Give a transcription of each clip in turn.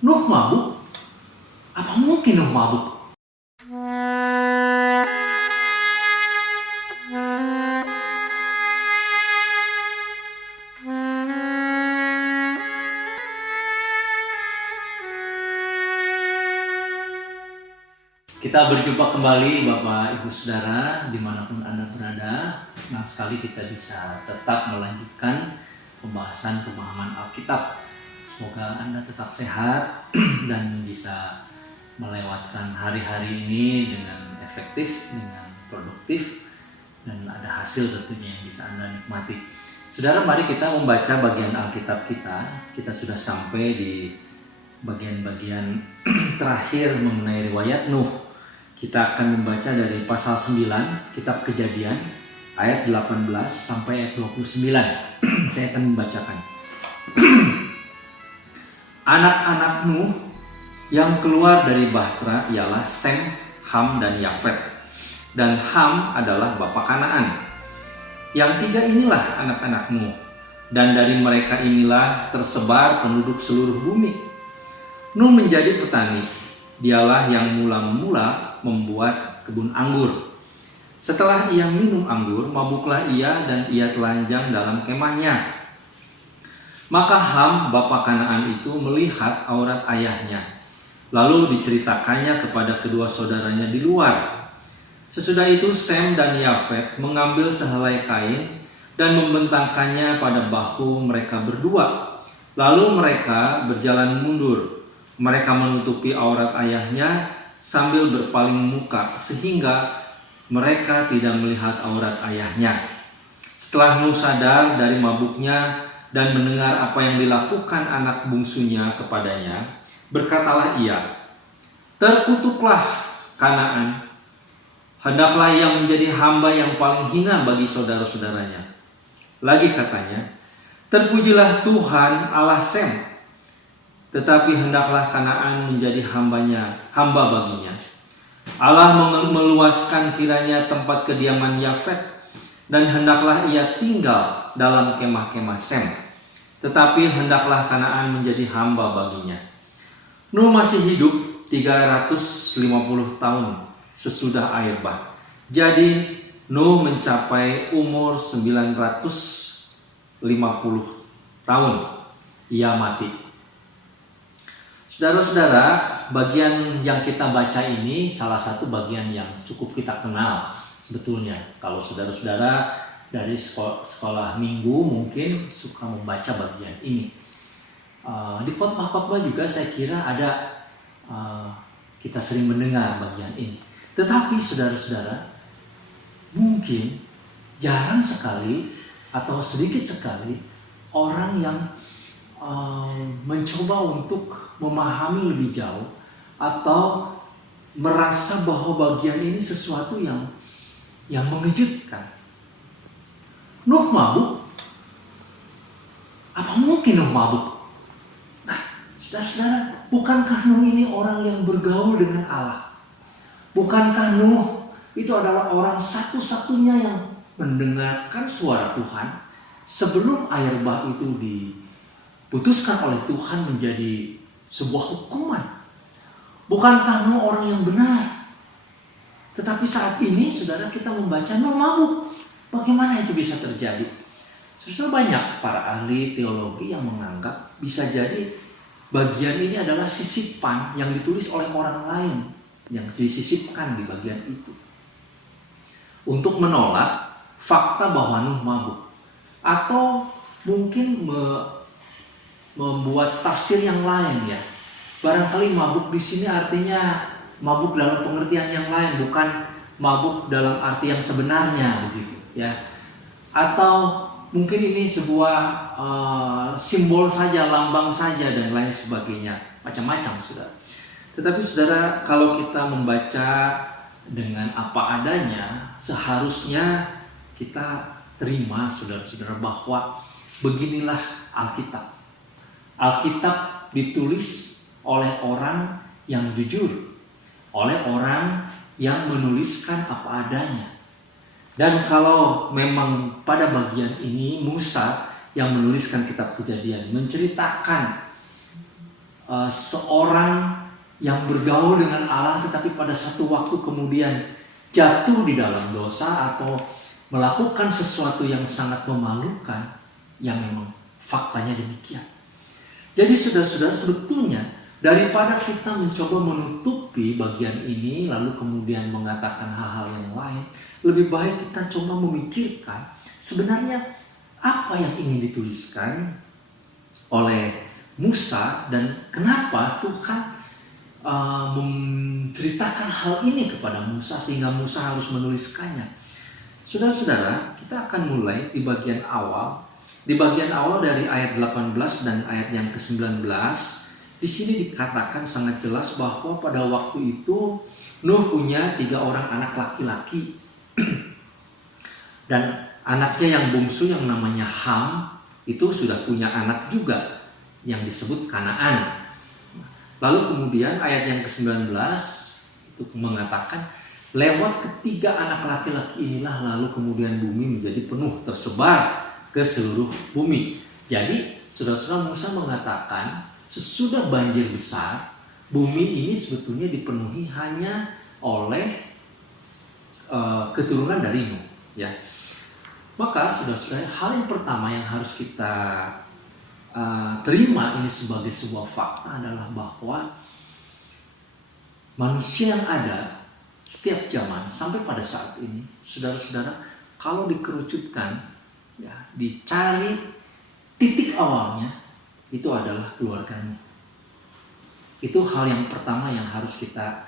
Nuh mabuk? Apa mungkin Nuh mabuk? Kita berjumpa kembali Bapak Ibu Saudara dimanapun Anda berada. Senang sekali kita bisa tetap melanjutkan pembahasan pemahaman Alkitab. Semoga Anda tetap sehat dan bisa melewatkan hari-hari ini dengan efektif, dengan produktif, dan ada hasil tentunya yang bisa Anda nikmati. Saudara, mari kita membaca bagian Alkitab kita. Kita sudah sampai di bagian-bagian terakhir mengenai riwayat Nuh. Kita akan membaca dari pasal 9 kitab Kejadian ayat 18 sampai ayat 29. Saya akan membacakan. Anak-anak Nuh yang keluar dari bahtera ialah Sem, Ham, dan Yafet. Dan Ham adalah bapa Kanaan. Yang tiga inilah anak-anak Nuh. Dan dari mereka inilah tersebar penduduk seluruh bumi. Nuh menjadi petani. Dialah yang mula-mula membuat kebun anggur. Setelah ia minum anggur, mabuklah ia dan ia telanjang dalam kemahnya. Maka Ham, bapa Kanaan itu melihat aurat ayahnya. Lalu diceritakannya kepada kedua saudaranya di luar. Sesudah itu Sem dan Yafet mengambil sehelai kain dan membentangkannya pada bahu mereka berdua. Lalu mereka berjalan mundur. Mereka menutupi aurat ayahnya sambil berpaling muka sehingga mereka tidak melihat aurat ayahnya. Setelah Nuh sadar dari mabuknya dan mendengar apa yang dilakukan anak bungsunya kepadanya, berkatalah ia, "Terkutuklah Kanaan, hendaklah ia menjadi hamba yang paling hina bagi saudara-saudaranya." Lagi katanya, "Terpujilah Tuhan Allah Sem, tetapi hendaklah Kanaan menjadi hamba baginya. Allah meluaskan kiranya tempat kediaman Yafet, dan hendaklah ia tinggal dalam kemah-kemah Sem, tetapi hendaklah Kanaan menjadi hamba baginya." Nuh masih hidup 350 tahun sesudah air bah. Jadi Nuh mencapai umur 950 tahun. Ia mati. Saudara-saudara, bagian yang kita baca ini salah satu bagian yang cukup kita kenal sebetulnya. Kalau saudara-saudara dari sekolah minggu mungkin suka membaca bagian ini. Di khotbah-khotbah juga saya kira ada kita sering mendengar bagian ini. Tetapi saudara-saudara, mungkin jarang sekali atau sedikit sekali orang yang mencoba untuk memahami lebih jauh atau merasa bahwa bagian ini sesuatu yang mengejutkan. Nuh mabuk? Apa mungkin Nuh mabuk? Nah, saudara-saudara, bukankah Nuh ini orang yang bergaul dengan Allah? Bukankah Nuh itu adalah orang satu-satunya yang mendengarkan suara Tuhan sebelum air bah itu diputuskan oleh Tuhan menjadi sebuah hukuman? Bukankah Nuh orang yang benar? Tetapi saat ini saudara kita membaca Nuh mabuk. Bagaimana itu bisa terjadi? Saudara, banyak para ahli teologi yang menganggap bisa jadi bagian ini adalah sisipan yang ditulis oleh orang lain yang disisipkan di bagian itu untuk menolak fakta bahwa Nuh mabuk, atau mungkin membuat tafsir yang lain ya. Barangkali mabuk di sini artinya mabuk dalam pengertian yang lain, bukan mabuk dalam arti yang sebenarnya begitu ya. Atau mungkin ini sebuah simbol saja, lambang saja dan lain sebagainya, macam-macam saudara. Tetapi saudara, kalau kita membaca dengan apa adanya, seharusnya kita terima saudara-saudara bahwa beginilah Alkitab. Alkitab ditulis oleh orang yang jujur, oleh orang yang menuliskan apa adanya. Dan kalau memang pada bagian ini Musa yang menuliskan kitab Kejadian menceritakan seorang yang bergaul dengan Allah tetapi pada satu waktu kemudian jatuh di dalam dosa atau melakukan sesuatu yang sangat memalukan, yang memang faktanya demikian. Jadi saudara-saudara, sebetulnya daripada kita mencoba menutupi bagian ini lalu kemudian mengatakan hal-hal yang lain, lebih baik kita coba memikirkan sebenarnya apa yang ingin dituliskan oleh Musa dan kenapa Tuhan menceritakan hal ini kepada Musa sehingga Musa harus menuliskannya. Saudara-saudara, kita akan mulai di bagian awal. Di bagian awal dari ayat 18 dan ayat yang ke-19, di sini dikatakan sangat jelas bahwa pada waktu itu Nuh punya 3 orang anak laki-laki. Dan anaknya yang bungsu yang namanya Ham itu sudah punya anak juga yang disebut Kanaan. Lalu kemudian ayat yang ke-19 itu mengatakan lewat ketiga anak laki-laki inilah lalu kemudian bumi menjadi penuh tersebar ke seluruh bumi. Jadi saudara-saudara, Musa mengatakan sesudah banjir besar bumi ini sebetulnya dipenuhi hanya oleh keturunan dari Nuh, ya. Maka saudara-saudara, hal yang pertama yang harus kita terima ini sebagai sebuah fakta adalah bahwa manusia yang ada setiap zaman sampai pada saat ini, saudara-saudara, kalau dikerucutkan, ya, dicari titik awalnya itu adalah keluarganya. Itu hal yang pertama yang harus kita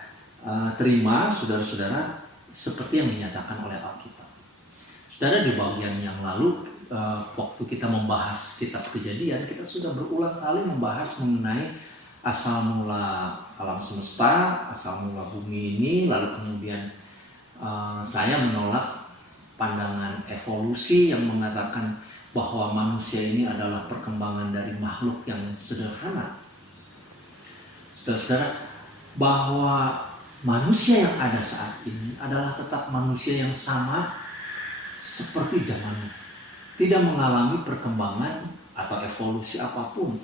terima, saudara-saudara, seperti yang dinyatakan oleh Alkitab. Saudara, di bagian yang lalu waktu kita membahas kitab Kejadian, kita sudah berulang kali membahas mengenai asal mula alam semesta, asal mula bumi ini, lalu kemudian saya menolak pandangan evolusi yang mengatakan bahwa manusia ini adalah perkembangan dari makhluk yang sederhana. Saudara-saudara, bahwa manusia yang ada saat ini adalah tetap manusia yang sama seperti zamannya, tidak mengalami perkembangan atau evolusi apapun.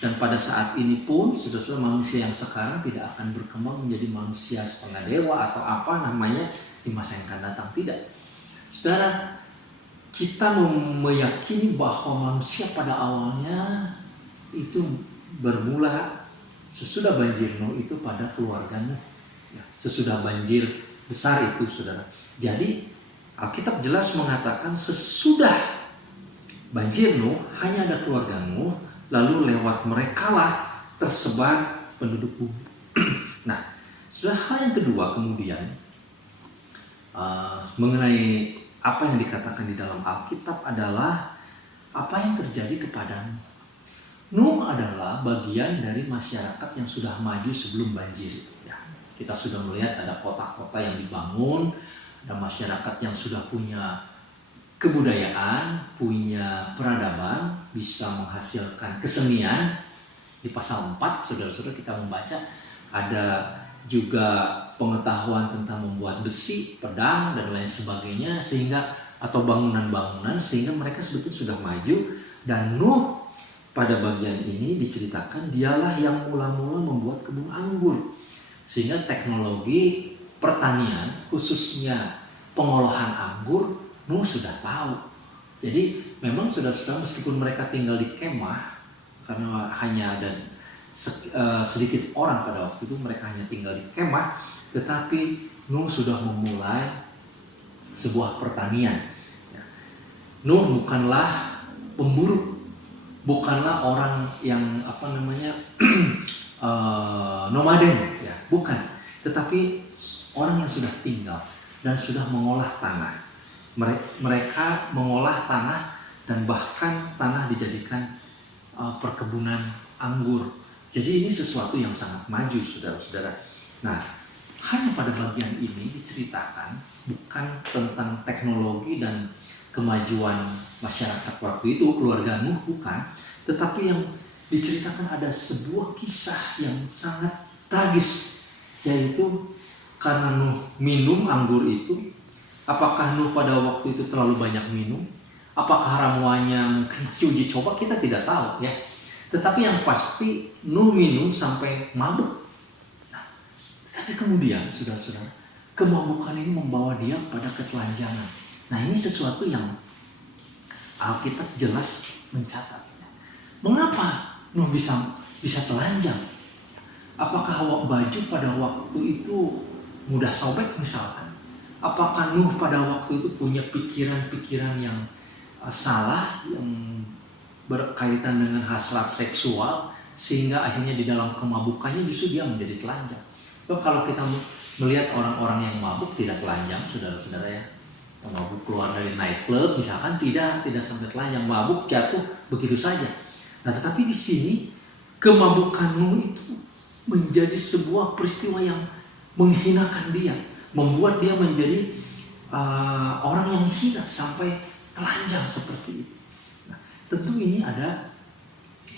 Dan pada saat ini pun saudara-saudara, manusia yang sekarang tidak akan berkembang menjadi manusia setengah dewa atau apa namanya di masa yang akan datang, tidak. Saudara, kita meyakini bahwa manusia pada awalnya itu bermula sesudah banjir Nuh itu pada keluarga Nuh, ya, sesudah banjir besar itu, saudara. Jadi Alkitab jelas mengatakan sesudah banjir Nuh hanya ada keluarga Nuh, lalu lewat merekalah tersebar penduduk bumi. Nah, sudah hal yang kedua kemudian mengenai apa yang dikatakan di dalam Alkitab adalah apa yang terjadi kepada Nuh. Nuh adalah bagian dari masyarakat yang sudah maju sebelum banjir. Ya, kita sudah melihat ada kota-kota yang dibangun, ada masyarakat yang sudah punya kebudayaan, punya peradaban, bisa menghasilkan kesenian. Di pasal 4, saudara-saudara, kita membaca ada juga pengetahuan tentang membuat besi, pedang, dan lain sebagainya, sehingga atau bangunan-bangunan, sehingga mereka sebetulnya sudah maju. Dan Nuh pada bagian ini diceritakan dialah yang mula-mula membuat kebun anggur, sehingga teknologi pertanian khususnya pengolahan anggur Nuh sudah tahu. Jadi memang sudah meskipun mereka tinggal di kemah karena hanya ada sedikit orang pada waktu itu, mereka hanya tinggal di kemah, tetapi Nuh sudah memulai sebuah pertanian. Nuh bukanlah pemburu, bukanlah orang yang nomaden, ya, bukan, tetapi orang yang sudah tinggal dan sudah mengolah tanah. Mereka mengolah tanah dan bahkan tanah dijadikan perkebunan anggur. Jadi ini sesuatu yang sangat maju, saudara-saudara. Nah, hanya pada bagian ini diceritakan bukan tentang teknologi dan kemajuan masyarakat waktu itu, keluarga Nuh, bukan, tetapi yang diceritakan ada sebuah kisah yang sangat tragis, yaitu karena Nuh minum anggur itu. Apakah Nuh pada waktu itu terlalu banyak minum? Apakah ramuannya masih uji coba? Kita tidak tahu, ya. Tetapi yang pasti Nuh minum sampai mabuk. Nah, tapi kemudian saudara-saudara, kemabukan ini membawa dia pada ketelanjangan. Nah, ini sesuatu yang Alkitab jelas mencatat. Mengapa Nuh bisa telanjang? Apakah baju pada waktu itu mudah sobek misalkan? Apakah Nuh pada waktu itu punya pikiran-pikiran yang salah, yang berkaitan dengan hasrat seksual, sehingga akhirnya di dalam kemabukannya justru dia menjadi telanjang? Kalau kita melihat orang-orang yang mabuk tidak telanjang, saudara-saudara ya, mabuk keluar dari nightclub misalkan, tidak sampai telanjang, mabuk jatuh begitu saja. Nah, tetapi di sini kemabukan Nuh itu menjadi sebuah peristiwa yang menghinakan dia, membuat dia menjadi orang yang hina sampai telanjang seperti itu. Nah, tentu ini ada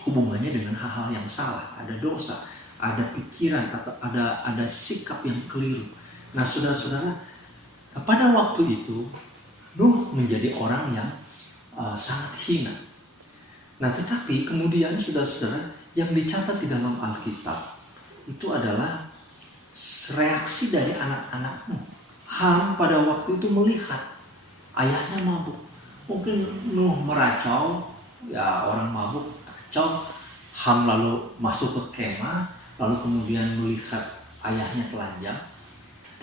hubungannya dengan hal-hal yang salah, ada dosa, ada pikiran atau ada sikap yang keliru. Nah, saudara-saudara, pada waktu itu Nuh menjadi orang yang sangat hina. Nah, tetapi kemudian saudara-saudara, yang dicatat di dalam Alkitab itu adalah reaksi dari anak-anak Nuh. Ham pada waktu itu melihat ayahnya mabuk. Mungkin Nuh meracau, ya orang mabuk kacau. Ham lalu masuk ke kemah, lalu kemudian melihat ayahnya telanjang.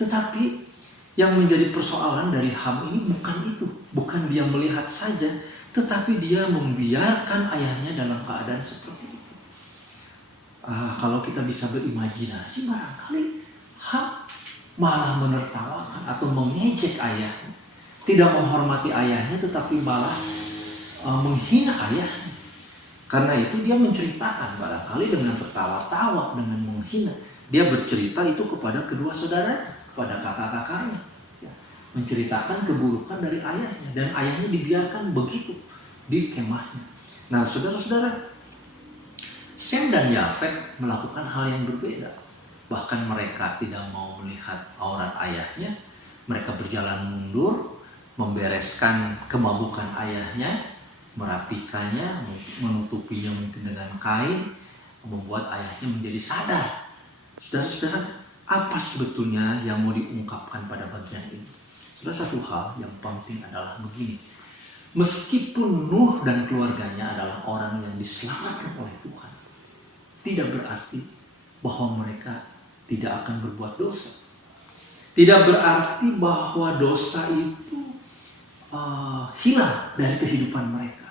Tetapi yang menjadi persoalan dari Ham ini bukan itu, bukan dia melihat saja, tetapi dia membiarkan ayahnya dalam keadaan seperti itu. Kalau kita bisa berimajinasi, barangkali Ham malah menertawakan atau mengejek ayahnya, tidak menghormati ayahnya, tetapi malah menghina ayahnya. Karena itu dia menceritakan, barangkali dengan tertawa-tawa, dengan menghina, dia bercerita itu kepada kedua saudara, kepada kakak-kakaknya, ya, menceritakan keburukan dari ayahnya, dan ayahnya dibiarkan begitu di kemahnya. Nah, saudara-saudara, Sem dan Yafet melakukan hal yang berbeda. Bahkan mereka tidak mau melihat aurat ayahnya. Mereka berjalan mundur, membereskan kemabukan ayahnya, merapikannya, menutupinya mungkin dengan kain, membuat ayahnya menjadi sadar. Saudara-saudara, apa sebetulnya yang mau diungkapkan pada bagian ini? Saudara, satu hal yang penting adalah begini. Meskipun Nuh dan keluarganya adalah orang yang diselamatkan oleh Tuhan, tidak berarti bahwa mereka tidak akan berbuat dosa. Tidak berarti bahwa dosa itu hilang dari kehidupan mereka.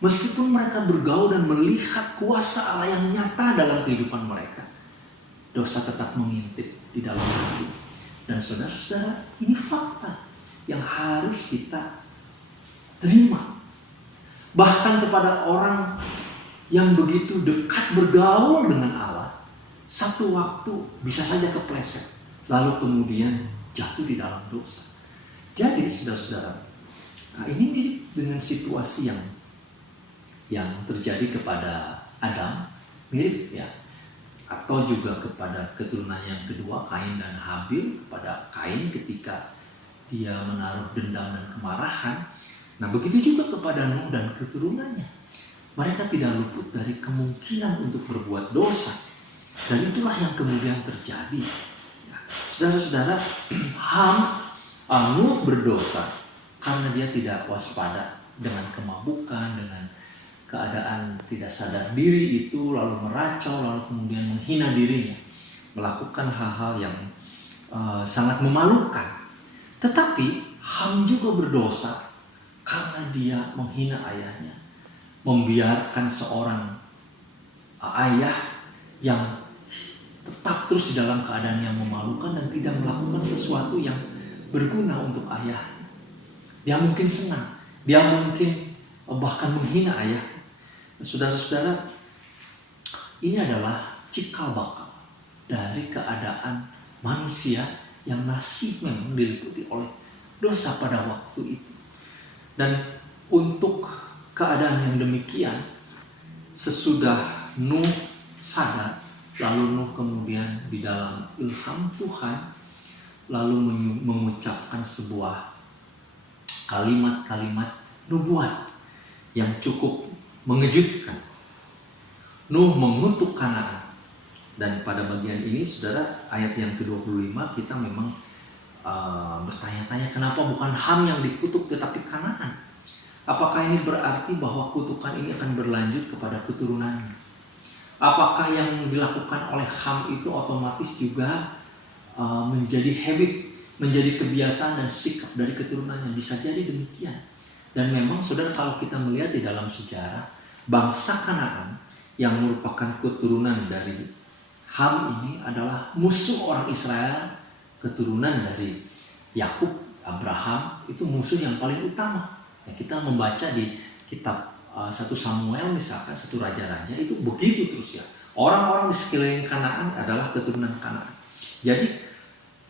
Meskipun mereka bergaul dan melihat kuasa Allah yang nyata dalam kehidupan mereka, dosa tetap mengintip di dalam hati. Dan saudara-saudara, ini fakta yang harus kita terima. Bahkan kepada orang yang begitu dekat bergaul dengan Allah, satu waktu bisa saja kepleset, lalu kemudian jatuh di dalam dosa. Jadi saudara-saudara, ini mirip dengan situasi yang terjadi kepada Adam, mirip ya, atau juga kepada keturunan yang kedua, Kain dan Habil, kepada Kain ketika dia menaruh dendam dan kemarahan. Nah, begitu juga kepada Nuh dan keturunannya. Mereka tidak luput dari kemungkinan untuk berbuat dosa. Dan itulah yang kemudian terjadi. Ya, saudara-saudara, Nuh berdosa karena dia tidak waspada dengan kemabukan, dengan keadaan tidak sadar diri itu, lalu meracau, lalu kemudian menghina dirinya, melakukan hal-hal yang sangat memalukan. Tetapi Ham juga berdosa karena dia menghina ayahnya, membiarkan seorang ayah yang tetap terus di dalam keadaan yang memalukan dan tidak melakukan sesuatu yang berguna untuk ayah. Dia mungkin senang, dia mungkin bahkan menghina ayah. Saudara-saudara, ini adalah cikal bakal dari keadaan manusia yang masih memang diliputi oleh dosa pada waktu itu. Dan untuk keadaan yang demikian, sesudah Nuh sadar, lalu Nuh kemudian di dalam ilham Tuhan, lalu mengucapkan sebuah kalimat-kalimat nubuat yang cukup mengejutkan. Nuh mengutuk Kanaan. Dan pada bagian ini saudara, ayat yang ke-25 kita memang bertanya-tanya, kenapa bukan Ham yang dikutuk tetapi Kanaan? Apakah ini berarti bahwa kutukan ini akan berlanjut kepada keturunannya? Apakah yang dilakukan oleh Ham itu otomatis juga menjadi habit, menjadi kebiasaan dan sikap dari keturunannya? Bisa jadi demikian. Dan memang saudara, kalau kita melihat di dalam sejarah, bangsa Kanaan yang merupakan keturunan dari Ham ini adalah musuh orang Israel, keturunan dari Yakub, Abraham, itu musuh yang paling utama. Ya, kita membaca di kitab 1 Samuel misalkan, 1 Raja-Raja, itu begitu terus ya. Orang-orang di sekeliling Kanaan adalah keturunan Kanaan. Jadi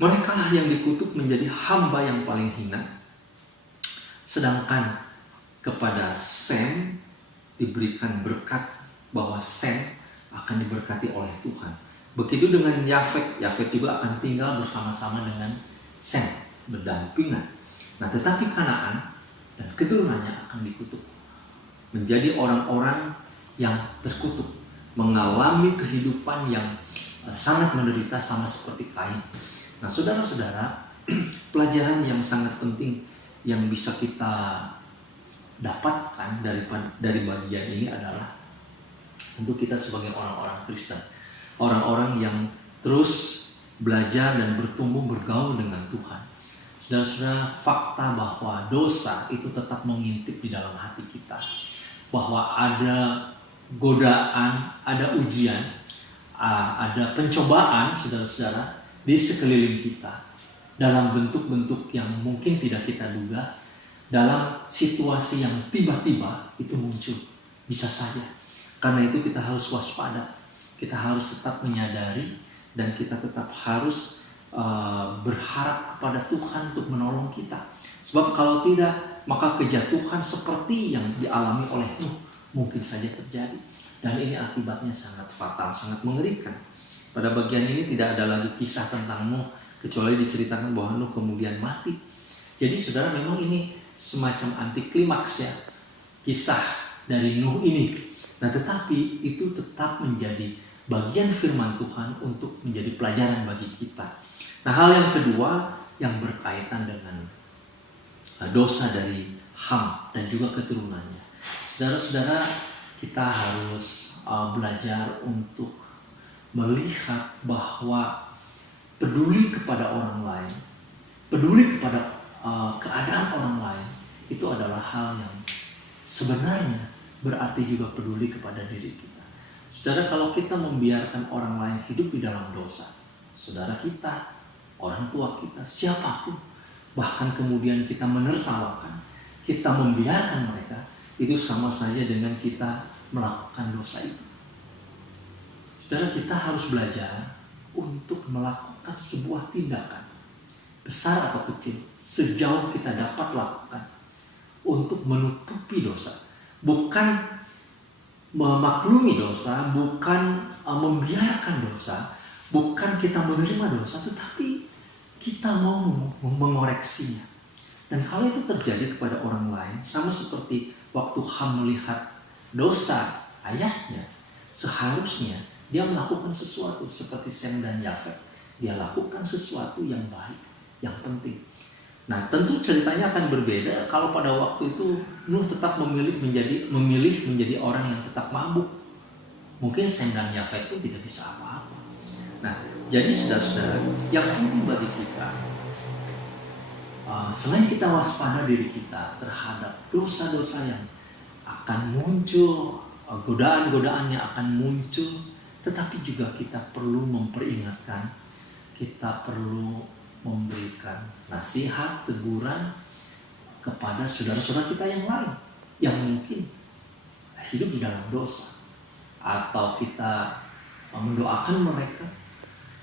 mereka lah yang dikutuk menjadi hamba yang paling hina. Sedangkan kepada Sem diberikan berkat bahwa Sem akan diberkati oleh Tuhan. Begitu dengan Yafet. Yafet juga akan tinggal bersama-sama dengan Sem, berdampingan. Nah, tetapi Kanaan dan keturunannya akan dikutuk, menjadi orang-orang yang terkutuk, mengalami kehidupan yang sangat menderita sama seperti Kain. Nah, saudara-saudara, pelajaran yang sangat penting yang bisa kita dapatkan dari bagian ini adalah untuk kita sebagai orang-orang Kristen, orang-orang yang terus belajar dan bertumbuh bergaul dengan Tuhan. Saudara-saudara, fakta bahwa dosa itu tetap mengintip di dalam hati kita, bahwa ada godaan, ada ujian, ada pencobaan, saudara-saudara, di sekeliling kita dalam bentuk-bentuk yang mungkin tidak kita duga, dalam situasi yang tiba-tiba itu muncul, bisa saja. Karena itu kita harus waspada, kita harus tetap menyadari, dan kita tetap harus berharap kepada Tuhan untuk menolong kita. Sebab kalau tidak, maka kejatuhan seperti yang dialami oleh Nuh mungkin saja terjadi. Dan ini akibatnya sangat fatal, sangat mengerikan. Pada bagian ini tidak ada lagi kisah tentang Nuh, kecuali diceritakan bahwa Nuh kemudian mati. Jadi saudara, memang ini semacam anti klimaks ya, kisah dari Nuh ini. Nah, tetapi itu tetap menjadi bagian firman Tuhan untuk menjadi pelajaran bagi kita. Nah, hal yang kedua yang berkaitan dengan dosa dari Ham dan juga keturunannya. Saudara-saudara, kita harus belajar untuk melihat bahwa peduli kepada orang lain, peduli kepada keadaan orang lain, itu adalah hal yang sebenarnya berarti juga peduli kepada diri kita. Saudara, kalau kita membiarkan orang lain hidup di dalam dosa, saudara kita, orang tua kita, siapapun, bahkan kemudian kita menertawakan, kita membiarkan mereka, itu sama saja dengan kita melakukan dosa itu. Saudara, kita harus belajar untuk melakukan sebuah tindakan, besar atau kecil, sejauh kita dapat lakukan untuk menutupi dosa. Bukan memaklumi dosa, bukan membiarkan dosa, bukan kita menerima dosa, tetapi kita mau mengoreksinya. Dan kalau itu terjadi kepada orang lain, sama seperti waktu Ham melihat dosa ayahnya, seharusnya dia melakukan sesuatu seperti Sem dan Yafet. Dia lakukan sesuatu yang baik, yang penting. Nah, tentu ceritanya akan berbeda kalau pada waktu itu Nuh tetap memilih menjadi orang yang tetap mabuk. Mungkin Sem dan Yafet pun tidak bisa apa-apa. Nah, jadi saudara-saudara, yang penting bagi kita, selain kita waspada diri kita terhadap dosa-dosa yang akan muncul, godaan-godaan yang akan muncul, tetapi juga kita perlu memperingatkan, kita perlu memberikan nasihat, teguran kepada saudara-saudara kita yang lain yang mungkin hidup di dalam dosa, atau kita mendoakan mereka,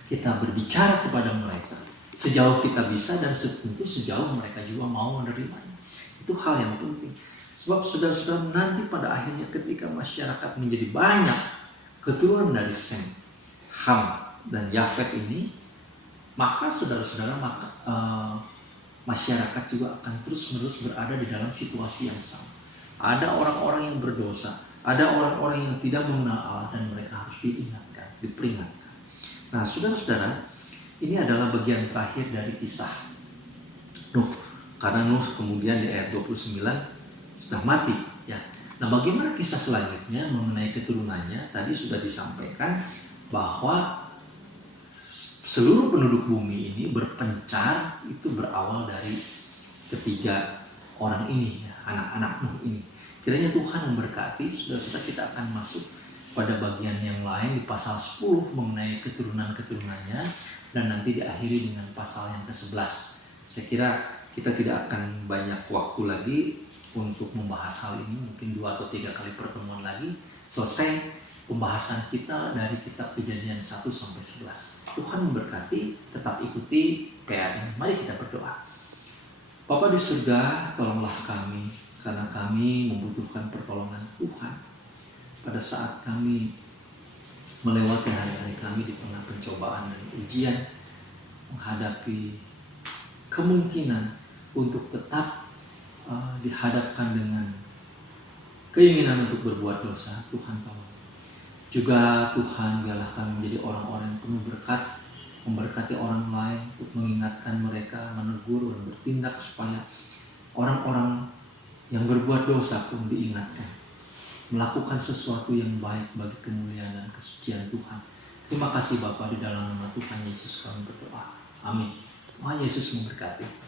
kita berbicara kepada mereka sejauh kita bisa, dan tentu sejauh mereka juga mau menerimanya. Itu hal yang penting. Sebab saudara-saudara, nanti pada akhirnya ketika masyarakat menjadi banyak keturunan dari Sem, Ham, dan Yafet ini, maka saudara-saudara, masyarakat juga akan terus-menerus berada di dalam situasi yang sama. Ada orang-orang yang berdosa, Ada orang-orang yang tidak mengenal Allah dan mereka harus diingatkan, diperingatkan. Nah, saudara-saudara, ini adalah bagian terakhir dari kisah Nuh. Karena Nuh kemudian di ayat 29 sudah mati, ya. Nah, bagaimana kisah selanjutnya mengenai keturunannya? Tadi sudah disampaikan bahwa seluruh penduduk bumi ini berpencar itu berawal dari ketiga orang ini, ya, anak-anak Nuh ini. Kiranya Tuhan memberkati. Saudara-saudara, kita akan masuk pada bagian yang lain di pasal 10 mengenai keturunan-keturunannya, dan nanti diakhiri dengan pasal yang ke-11. Saya kira kita tidak akan banyak waktu lagi untuk membahas hal ini, mungkin 2 atau 3 kali pertemuan lagi selesai pembahasan kita dari kitab Kejadian 1 sampai 11. Tuhan memberkati, tetap ikuti PA ini. Mari kita berdoa. Bapa di surga, tolonglah kami, karena kami membutuhkan pertolongan Tuhan pada saat kami melewati hari-hari kami di tengah pencobaan dan ujian, menghadapi kemungkinan untuk tetap dihadapkan dengan keinginan untuk berbuat dosa. Tuhan tolong. Juga Tuhan, biarlah kami menjadi orang-orang yang penuh berkat, memberkati orang lain, untuk mengingatkan mereka, menegur dan bertindak supaya orang-orang yang berbuat dosa pun diingatkan, melakukan sesuatu yang baik bagi kemuliaan dan kesucian Tuhan. Terima kasih Bapa, di dalam nama Tuhan Yesus kami berdoa. Amin. Tuhan Yesus memberkati.